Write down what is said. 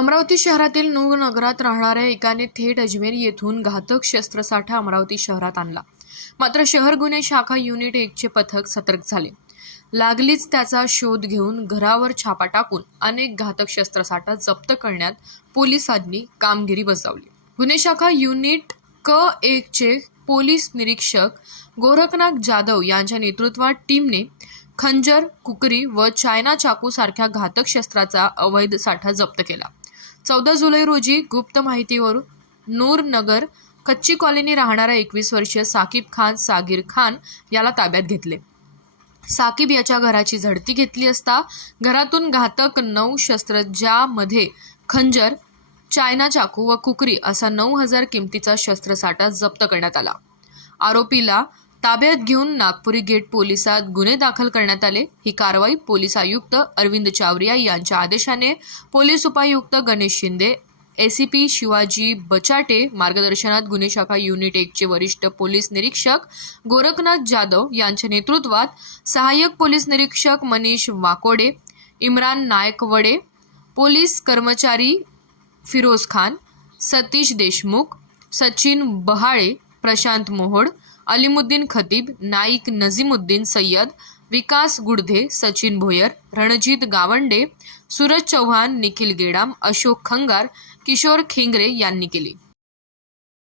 अमरावती शहरातील नूर नगरात राहणाऱ्या एकाने थेट अजमेर येथून घातक शस्त्रसाठा अमरावती शहरात आणला. मात्र शहर गुन्हे शाखा युनिट एकचे पथक सतर्क झाले. लागलीच त्याचा शोध घेऊन घरावर छापा टाकून अनेक घातक शस्त्रसाठा जप्त करण्यात पोलिसांनी कामगिरी बजावली. गुन्हे शाखा युनिट क एकचे पोलीस निरीक्षक गोरखनाथ जाधव यांच्या नेतृत्वात टीमने खंजर कुकरी व चायना चाकू सारख्या घातक शस्त्राचा अवैध साठा जप्त केला. चौदा जुलै रोजी गुप्त माहितीवरून नूर नगर कच्ची कॉलनी राहणारा एकवीस वर्षीय साकीब खान सागीर खान याला ताब्यात घेतले. साकीब याच्या घराची झडती घेतली असता घरातून घातक नऊ शस्त्र ज्यामध्ये खंजर चायना चाकू व कुकरी असा नऊ हजार किमतीचा शस्त्रसाठा जप्त करण्यात आला. आरोपीला ताब्यात घेऊन नागपुरी गेट पोलिसात गुन्हे दाखल करण्यात आले. ही कारवाई पोलीस आयुक्त अरविंद चावरिया यांच्या आदेशाने पोलीस उपायुक्त गणेश शिंदे एसीपी शिवाजी बचाटे मार्गदर्शनात गुन्हे शाखा युनिट एकचे वरिष्ठ पोलीस निरीक्षक गोरखनाथ जाधव यांच्या नेतृत्वात सहाय्यक पोलीस निरीक्षक मनीष वाकोडे इम्रान नायकवडे पोलीस कर्मचारी फिरोज खान सतीश देशमुख सचिन बहाळे प्रशांत मोहोड अलिमुद्दीन खतीब, नाईक नजीमुद्दीन सय्यद, विकास गुडधे सचिन भोयर, रणजीत गावंडे, सूरज चौहान, निखिल गेडाम, अशोक खंगार, किशोर खिंगरे यांनी केली.